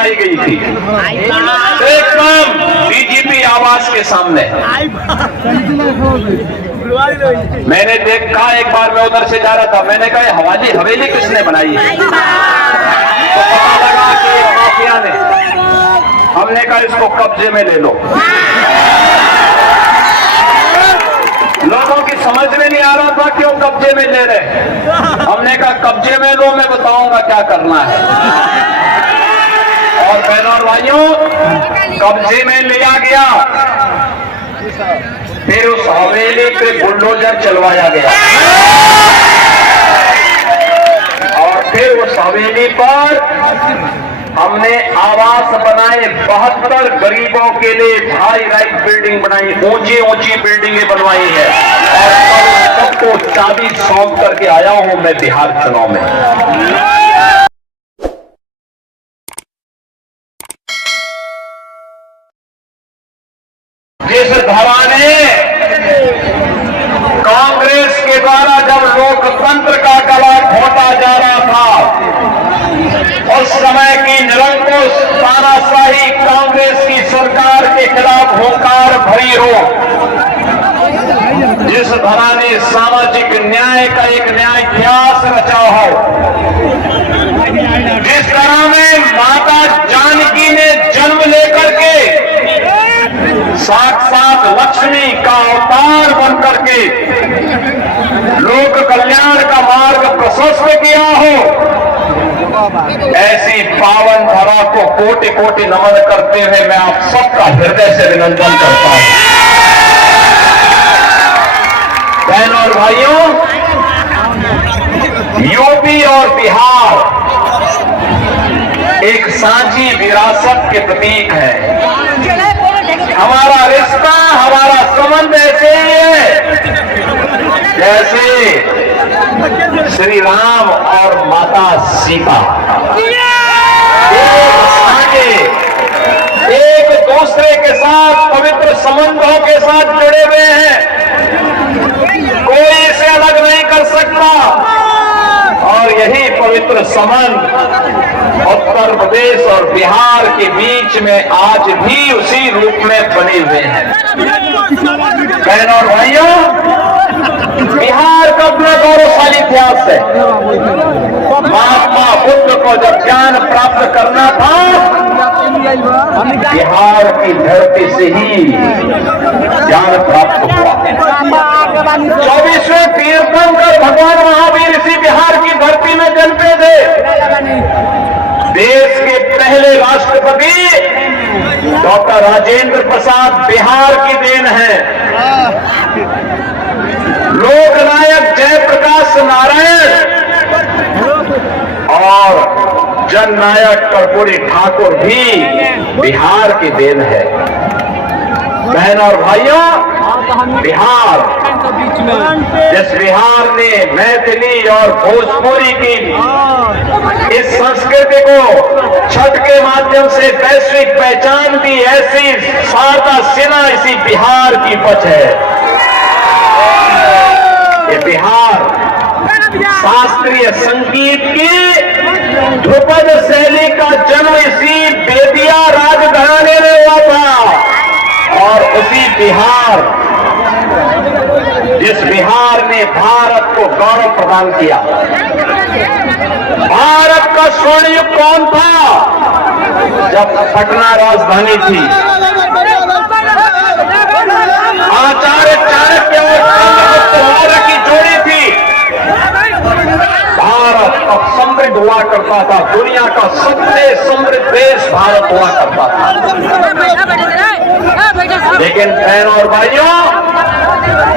बनाई गई थी, एकदम डीजीपी आवास के सामने। मैंने देखा, एक बार मैं उधर से जा रहा था, मैंने कहा हवाली हवेली किसने बनाई है? तो पता लगा कि एक माफिया ने। हमने कहा इसको कब्जे में ले लो। लोगों की समझ में नहीं आ रहा था क्यों कब्जे में ले रहे। हमने कहा कब्जे में लो, मैं बताऊंगा क्या करना है। और बहनों और भाइयों, कब्जे में लिया गया, फिर उस हवेली पे बुलडोजर चलवाया गया और फिर उस हवेली पर हमने आवास बनाए, 72 गरीबों के लिए 2.5 लाख बिल्डिंग बनाई, ऊंची ऊंची बिल्डिंगें बनवाई है। और सबको चाबी सौंप करके आया हूं मैं बिहार चुनाव में। जिस धरा ने कांग्रेस के द्वारा जब लोकतंत्र का गला घोटा जा रहा था, उस समय की निरंकुश तानाशाही कांग्रेस की सरकार के खिलाफ हुंकार भरी हो, जिस धरा ने सामाजिक न्याय का एक न्याय इतिहास रचा हो, जिस तरह में माता जानकी ने जन्म लेकर के साक्षात लक्ष्मी का अवतार बनकर के लोक कल्याण का मार्ग प्रशस्त किया हो, ऐसी पावन धरा को कोटि कोटि नमन करते हुए मैं आप सबका हृदय से अभिनंदन करता हूं। बहनों और भाइयों, यूपी और बिहार एक साझी विरासत के प्रतीक है। हमारा रिश्ता, हमारा संबंध ऐसे ही है जैसे श्री राम और माता सीता एक दूसरे के साथ पवित्र संबंधों के साथ जुड़े हुए हैं, कोई इसे अलग नहीं कर सकता। और यही पवित्र संबंध उत्तर प्रदेश और बिहार के बीच में आज भी उसी रूप में बने हुए हैं। बहनों और भाइयों, बिहार का अपना गौरवशाली इतिहास है। महात्मा बुद्ध को जब ज्ञान प्राप्त करना था, बिहार की धरती से ही ज्ञान प्राप्त हुआ। 24वें तीर्थंकर भगवान महावीर इसी बिहार की धरती में जन्मे थे। देश के पहले राष्ट्रपति डॉक्टर राजेंद्र प्रसाद बिहार की देन है। लोकनायक जयप्रकाश नारायण और जननायक कर्पूरी ठाकुर भी बिहार की देन है। बहनों और भाइयों, बिहार, जिस बिहार ने मैथिली और भोजपुरी की इस संस्कृति को छठ के माध्यम से वैश्विक पहचान दी, ऐसी शारदा सिन्हा इसी बिहार की पच है। ये बिहार शास्त्रीय संगीत की ध्रुपद शैली का जन्म इसी बेदिया राजघराने में हुआ था। और उसी बिहार, जिस बिहार ने भारत को गौरव प्रदान किया। भारत का स्वर्ण युग कौन था? जब पटना राजधानी थी। आचार्य चाणक्य और चंद्रगुप्त मौर्य की जोड़ी थी। भारत अब समृद्ध हुआ करता था, दुनिया का सबसे समृद्ध देश भारत हुआ करता था। लेकिन बहनों और भाइयों,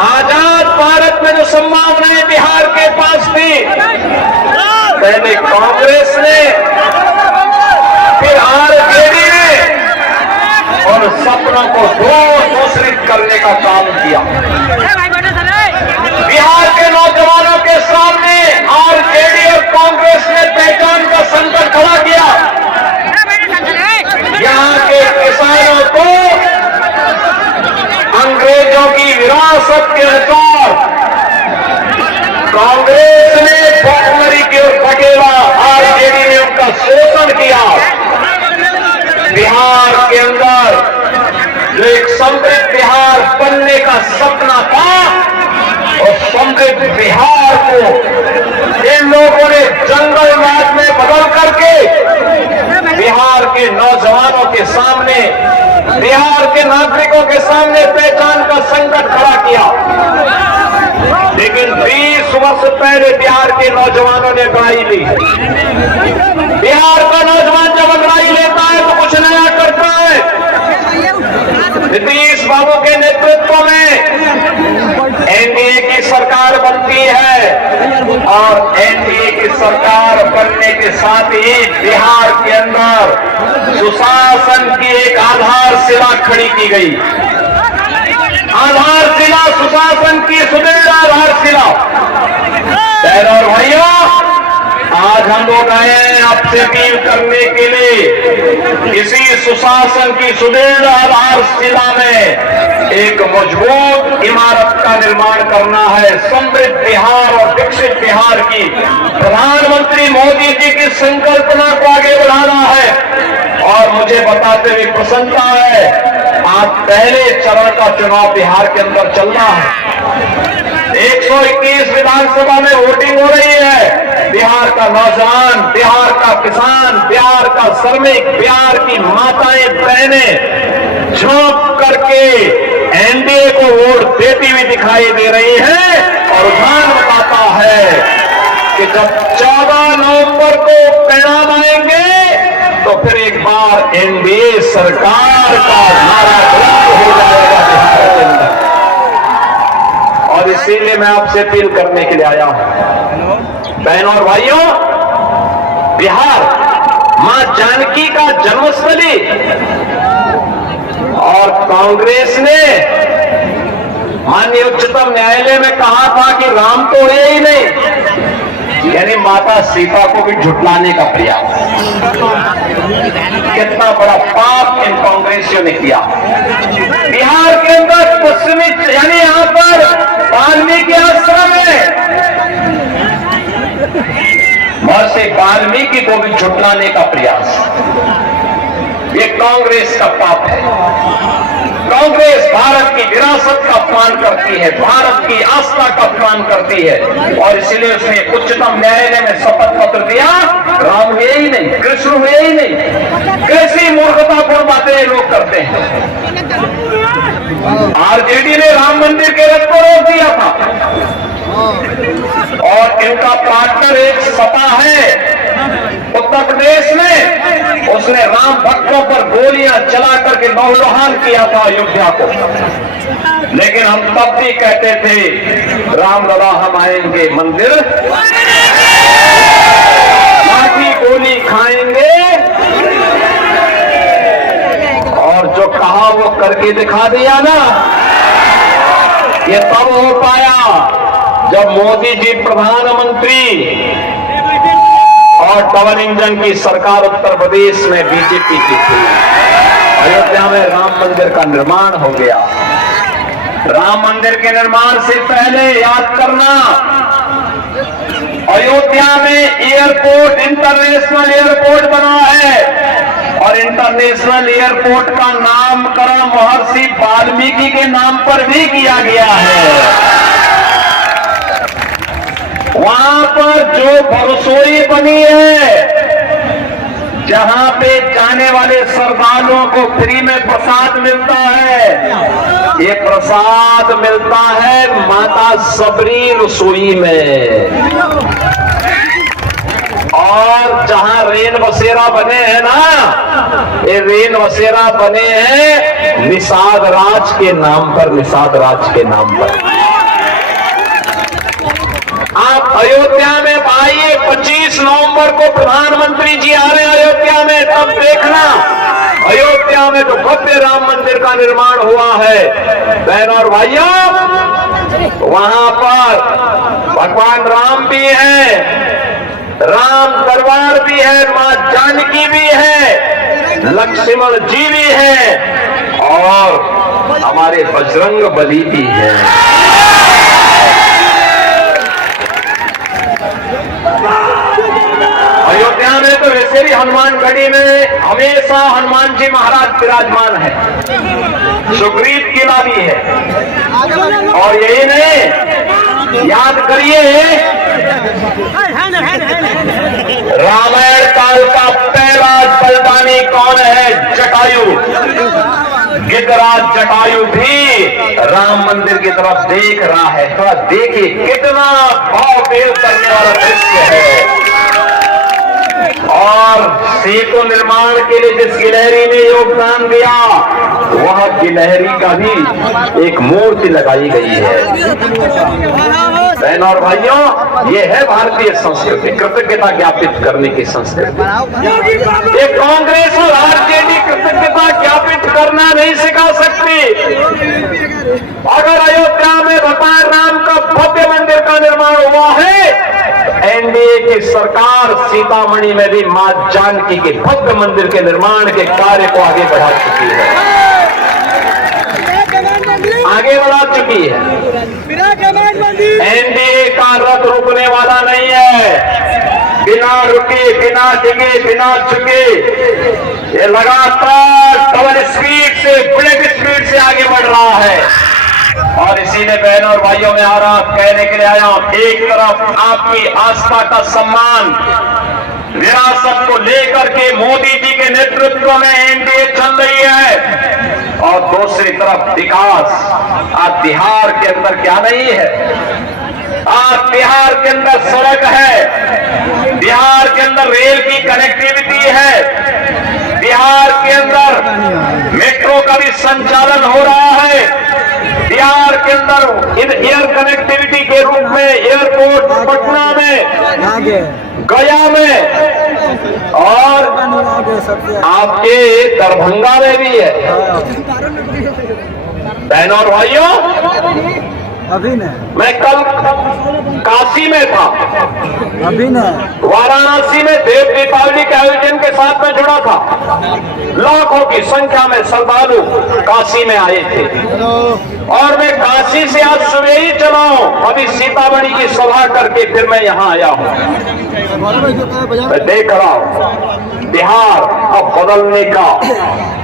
आजाद भारत में जो संभावनाएं बिहार के पास थी, पहले कांग्रेस ने, फिर आरजेडी ने और सपनों को दूसरित करने का काम किया। बिहार के नौजवानों के सामने आरजेडी और कांग्रेस ने पहचान का संकट खड़ा किया। यहाँ के किसानों को अंग्रेजों की विरासत के अनुसार कांग्रेस ने भुखमरी की ओर धकेला, आरजेडी ने उनका शोषण किया। जो एक समृद्ध बिहार बनने का सपना था, और समृद्ध बिहार को इन लोगों ने जंगलराज में बदल करके बिहार के नौजवानों के सामने, बिहार के नागरिकों के सामने पहचान का संकट खड़ा किया। लेकिन 20 वर्ष पहले बिहार के नौजवानों ने अंगड़ाई ली। बिहार का नौजवान जब अंगड़ाई लेता है तो कुछ नया करता है। नीतीश बाबू के नेतृत्व में एनडीए की सरकार बनती है, और एनडीए की सरकार बनने के साथ ही बिहार के अंदर सुशासन की एक आधारशिला खड़ी की गई। आधारशिला सुशासन की सुदृढ़ आधारशिला। बहनों और भाइयों, आज हम लोग आए हैं आपसे अपील करने के लिए, इसी सुशासन की सुदृढ़ आधारशिला में एक मजबूत इमारत का निर्माण करना है। समृद्ध बिहार और विकसित बिहार की प्रधानमंत्री मोदी जी की संकल्पना को आगे बढ़ाना है। और मुझे बताते हुए प्रसन्नता है, आज पहले चरण का चुनाव बिहार के अंदर चल रहा है। 121 विधानसभा में वोटिंग हो रही है। बिहार का नौजवान, बिहार का किसान, बिहार का श्रमिक, बिहार की माताएं बहनें झोंक करके एनडीए को वोट देती हुई दिखाई दे रही है। और उदाहरण बताता है कि जब 14 नवंबर को परिणाम आएंगे तो फिर एक बार एनडीए सरकार का नारा बुलंद हो जाएगा बिहार के अंदर। और इसीलिए मैं आपसे अपील करने के लिए आया हूं। बहनों और भाइयों, बिहार मां जानकी का जन्मस्थली, और कांग्रेस ने माननीय उच्चतम न्यायालय में कहा था कि राम तो है ही नहीं, यानी माता सीता को भी झुटलाने का प्रयास। कितना बड़ा पाप इन कांग्रेसियों ने किया। बिहार के अंदर पश्चिमी, यानी यहां पर वाल्मीकि आश्रम है, महर्षि वाल्मीकि को भी झुटलाने का प्रयास। ये कांग्रेस का पाप है। कांग्रेस भारत की विरासत का अपमान करती है, भारत की आस्था का अपमान करती है, और इसलिए उसने उच्चतम न्यायालय में शपथ पत्र दिया, राम हुए ही नहीं, कृष्ण हुए ही नहीं। कैसी मूर्खतापूर्ण बातें लोग करते हैं। आरजेडी ने राम मंदिर के रथ को रोक दिया था, और इनका पार्टनर एक सपा है उत्तर प्रदेश में, उसने राम भक्तों पर गोलियां चला करके नौलहान किया था अयोध्या को। लेकिन हम तब भी कहते थे, राम लला हम आएंगे मंदिर, लाठी गोली खाएंगे, और जो कहा वो करके दिखा दिया ना। ये तब हो पाया जब मोदी जी प्रधानमंत्री और डबल इंजन की सरकार उत्तर प्रदेश में बीजेपी की थी। अयोध्या में राम मंदिर का निर्माण हो गया। राम मंदिर के निर्माण से पहले याद करना, अयोध्या में एयरपोर्ट, इंटरनेशनल एयरपोर्ट बना है, और इंटरनेशनल एयरपोर्ट का नामकरण महर्षि वाल्मीकि के नाम पर भी किया गया है। वहां पर जो रसोई बनी है, जहां पे जाने वाले श्रद्धालुओं को फ्री में प्रसाद मिलता है, ये प्रसाद मिलता है माता सबरी रसोई में। और जहां रेन बसेरा बने हैं ना, ये रेन बसेरा बने हैं निषाद राज के नाम पर, निषाद राज के नाम पर। आप अयोध्या में आइए, 25 नवंबर को प्रधानमंत्री जी आ रहे हैं अयोध्या में, तब देखना अयोध्या में तो भव्य राम मंदिर का निर्माण हुआ है। बहनों और भाइयों, वहां पर भगवान राम भी है, राम दरबार भी है, मां जानकी भी है, लक्ष्मण जी भी है, और हमारे बजरंग बली भी है। अयोध्या में तो से भी हनुमानगढ़ी में हमेशा हनुमान जी महाराज विराजमान है। सुग्रीव किला भी है। और यही नहीं, याद करिए रामायण काल का पहला बलिदानी कौन है? जटायु। गिद्धराज जटायु भी राम मंदिर की तरफ देख रहा है। थोड़ा देखिए कितना भाव बेल करने वाला दृश्य है। और सेतु निर्माण के लिए जिस गिलहरी ने योगदान दिया, वह गिलहरी का भी एक मूर्ति लगाई गई है। बहन और भाइयों, ये है भारतीय संस्कृति, कृतज्ञता ज्ञापित करने की संस्कृति। ये कांग्रेस और आरजेडी कृतज्ञता ज्ञापित करना नहीं सिखा सकती। अगर अयोध्या में भगवान राम का भव्य मंदिर का निर्माण हुआ है, एनडीए की सरकार सीतामढ़ी में भी मां जानकी के भव्य मंदिर के निर्माण के कार्य को आगे बढ़ा चुकी है, आगे बढ़ा चुकी है। एनडीए का रथ रुकने वाला नहीं है। बिना रुके, बिना डिगे, बिना झुके ये लगातार डबल स्पीड से, बुलेट स्पीड से आगे बढ़ रहा है। और इसीलिए बहनों और भाइयों में आ रहा कहने के लिए आया हूं, एक तरफ आपकी आस्था का सम्मान, विरासत को लेकर के मोदी जी के नेतृत्व में एनडीए चल रही है, और दूसरी तरफ विकास। आज बिहार के अंदर क्या नहीं है? आज बिहार के अंदर सड़क है, बिहार के अंदर रेल की कनेक्टिविटी है, बिहार के अंदर मेट्रो का भी संचालन हो रहा है, बिहार के अंदर एयर कनेक्टिविटी के रूप में एयरपोर्ट पटना में, गया में और आपके दरभंगा में भी है। बहनों और भाइयों, अभी नहीं, मैं कल काशी में था, अभी नहीं, वाराणसी में देव दीपावली के आयोजन के साथ में जुड़ा था। लाखों की संख्या में श्रद्धालु काशी में आए थे, और मैं काशी से आज सुबह ही चला हूं। अभी सीतामढ़ी की सभा करके फिर मैं यहाँ आया हूँ। मैं देख रहा हूँ बिहार अब बदलने का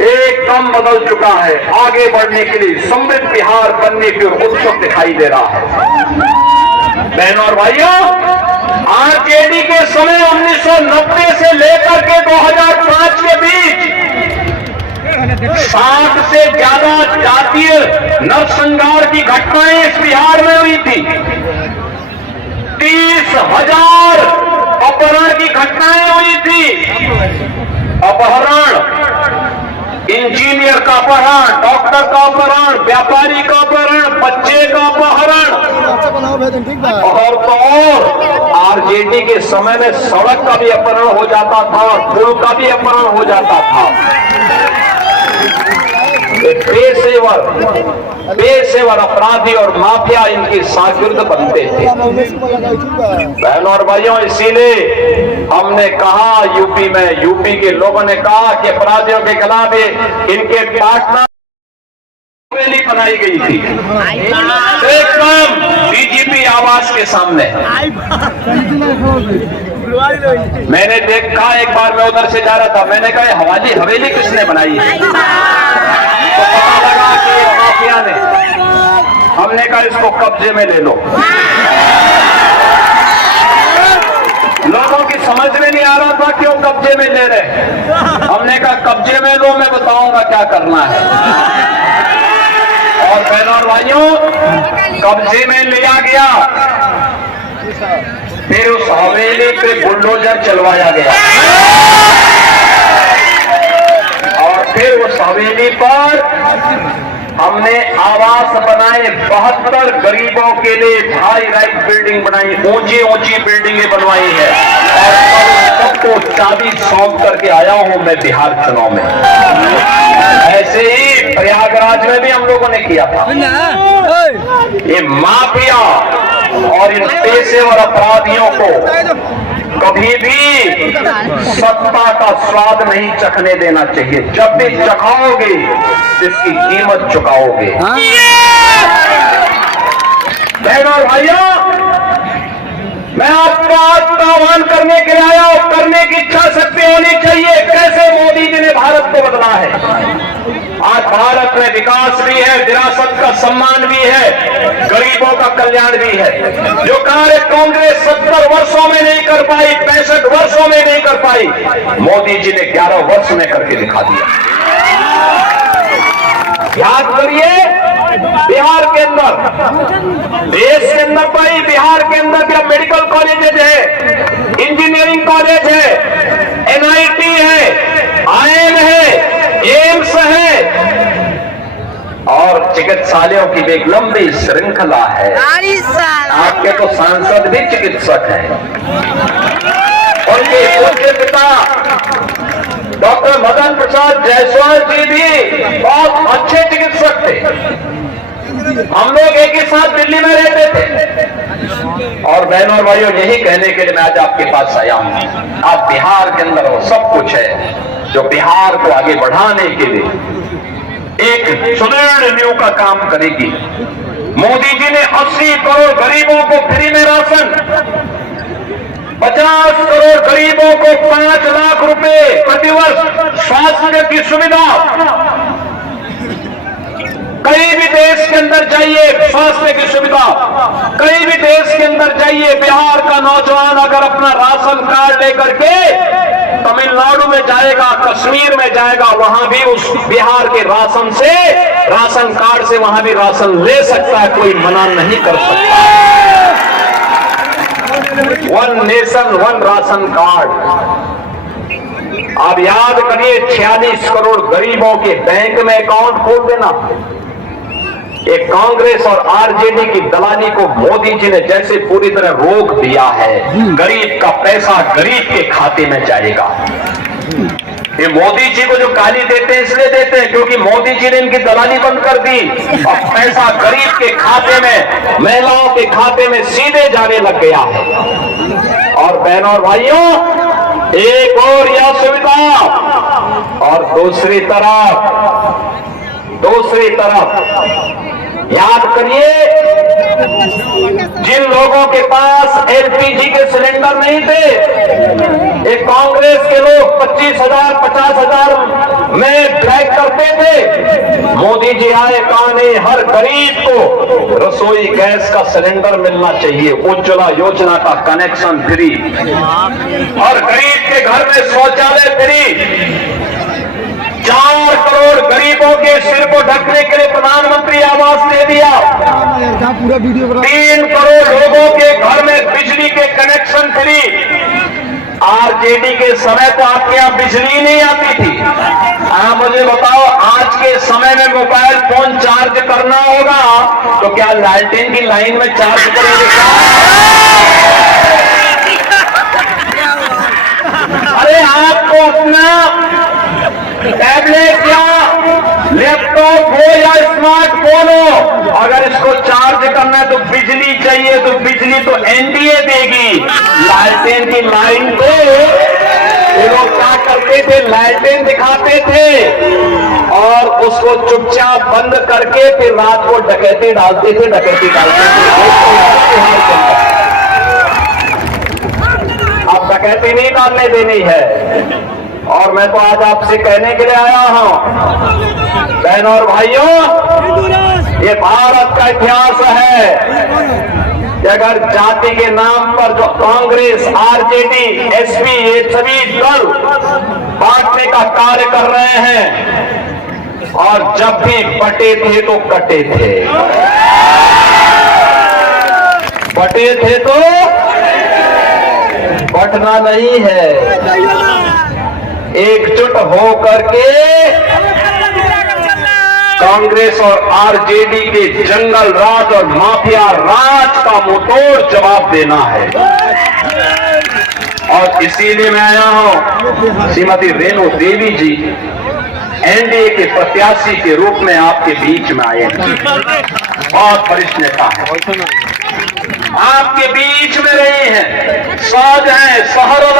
एकदम बदल चुका है। आगे बढ़ने के लिए समृद्ध बिहार बनने की ओर उत्सुक दिखाई दे रहा है। बहनों और भाइयों, आरजेडी के समय 1990 से लेकर के 2005 के बीच 60 से ज्यादा जातीय नरसंहार की घटनाएं इस बिहार में हुई थी। 30,000 अपहरण की घटनाएं हुई थी। अपहरण, इंजीनियर का अपहरण, डॉक्टर का अपहरण, व्यापारी का अपहरण, बच्चे का अपहरण, और तो और आरजेडी के समय में सड़क का भी अपहरण हो जाता था, पुल का भी अपहरण हो जाता था। पेशेवर अपराधी और माफिया इनकी शागिर्द बनते थे। बहनों और भाइयों, इसीलिए हमने कहा, यूपी के लोगों ने कहा कि अपराधियों के खिलाफ इनके पार्टनर बनाई गई थी, एकदम डीजीपी आवास के सामने। मैंने देखा, एक बार मैं उधर से जा रहा था, मैंने कहा हवेली किसने बनाई है? तो पता लगा कि एक माफिया ने। हमने कहा इसको कब्जे में ले लो। लोगों की समझ में नहीं आ रहा था क्यों कब्जे में ले रहे। हमने कहा कब्जे में लो, मैं बताऊंगा क्या करना है। और बहनों और भाइयों, कब्जे में लिया गया, फिर उस हवेली पे बुलडोजर चलवाया गया, और फिर उस हवेली पर हमने आवास बनाए। 72 गरीबों के लिए 2.5 लाख बिल्डिंग बनाई, ऊंची ऊंची बिल्डिंगें बनवाई है। और सबको चाबी सौंप करके आया हूं मैं बिहार चुनाव में। ऐसे ही प्रयागराज में भी हम लोगों ने किया था। ये माफिया और इन पेशेवर अपराधियों को कभी भी सत्ता का स्वाद नहीं चखने देना चाहिए। जब भी चखाओगे इसकी कीमत चुकाओगे। बहनों और भाइयों, मैं आपका आह्वान करने के लिए आया हूं, करने की इच्छा शक्ति होनी चाहिए। कैसे मोदी जी ने भारत को बदला है। आज भारत में विकास भी है, विरासत का सम्मान भी है, गरीबों का कल्याण भी है। जो कार्य कांग्रेस 70 वर्षों में नहीं कर पाई, 65 वर्षों में नहीं कर पाई, मोदी जी ने 11 वर्ष में करके दिखा दिया। याद करिए, बिहार के अंदर, देश के अंदर भाई, बिहार के अंदर भी मेडिकल कॉलेजेज है, इंजीनियरिंग कॉलेज है, NIT है, IIM है, एम्स है और चिकित्सालयों की भी एक लंबी श्रृंखला है। आपके तो सांसद भी चिकित्सक हैं। उनके पूज्य पिता डॉक्टर मदन प्रसाद जायसवाल जी भी बहुत अच्छे चिकित्सक थे। हम लोग एक ही साथ दिल्ली में रहते थे। और बहनों और भाइयों, यही कहने के लिए मैं आज आपके पास आया हूं। आप बिहार के अंदर वो सब कुछ है जो बिहार को आगे बढ़ाने के लिए एक सुदृढ़ नींव का काम करेगी। मोदी जी ने 80 करोड़ गरीबों को फ्री में राशन, 50 करोड़ गरीबों को 5 लाख रुपए प्रतिवर्ष स्वास्थ्य की सुविधा। कहीं भी देश के अंदर जाइए, स्वास्थ्य की सुविधा, कहीं भी देश के अंदर जाइए, बिहार का नौजवान अगर अपना राशन कार्ड लेकर के तमिलनाडु में जाएगा, कश्मीर में जाएगा, वहां भी उस बिहार के राशन से, राशन कार्ड से वहां भी राशन ले सकता है, कोई मना नहीं कर सकता। One nation one ration card. आप याद करिए, 46 करोड़ गरीबों के बैंक में अकाउंट खोल देना। एक कांग्रेस और आरजेडी की दलाली को मोदी जी ने जैसे पूरी तरह रोक दिया है। गरीब का पैसा गरीब के खाते में जाएगा। ये मोदी जी को जो गाली देते हैं इसलिए देते हैं क्योंकि मोदी जी ने इनकी दलाली बंद कर दी और पैसा गरीब के खाते में, महिलाओं के खाते में सीधे जाने लग गया है। और बहनों और भाइयों, एक और यह सुविधा, और दूसरी तरफ याद करिए, जिन लोगों के पास LPG के सिलेंडर नहीं थे, एक कांग्रेस के लोग 25,000 50,000 में ब्लैक करते थे। मोदी जी आए, कहा नहीं, हर गरीब को रसोई गैस का सिलेंडर मिलना चाहिए, उज्ज्वला योजना का कनेक्शन फ्री, और गरीब के घर में शौचालय फ्री। 4 करोड़ गरीबों के सिर को ढकने के लिए प्रधानमंत्री आवास दे दिया। 3 करोड़ लोगों के घर में बिजली के कनेक्शन फ्री। आरजेडी के समय तो आपके यहाँ बिजली नहीं आती थी। आप मुझे बताओ, आज के समय में मोबाइल फोन चार्ज करना होगा तो क्या लालटेन की लाइन में चार्ज करेंगे? अरे आपको अपना टैबलेट या लैपटॉप हो या स्मार्टफोन हो, अगर इसको चार्ज करना है तो बिजली चाहिए, तो बिजली तो एनडीए देगी। लालटेन की लाइन पे ये लोग क्या करते थे, लालटेन दिखाते थे और उसको चुपचाप बंद करके फिर रात को डकैती डालते थे। अब डकैती नहीं डालने देनी है। और मैं तो आज आपसे कहने के लिए आया हूं, बहनों और भाइयों, ये भारत का इतिहास है कि अगर जाति के नाम पर जो कांग्रेस, आरजेडी, एसपी, ये सभी दल बांटने का कार्य कर रहे हैं, और जब भी बटे थे तो कटे थे, बटे थे तो बटना नहीं है। एकजुट हो करके कांग्रेस और आरजेडी के जंगल राज और माफिया राज का मुंहतोड़ जवाब देना है। और इसीलिए मैं आया हूं, श्रीमती रेणु देवी जी एनडीए के प्रत्याशी के रूप में आपके बीच में आए हैं। बहुत वरिष्ठ नेता है, आपके बीच में रहे हैं, सहज हैं, सरल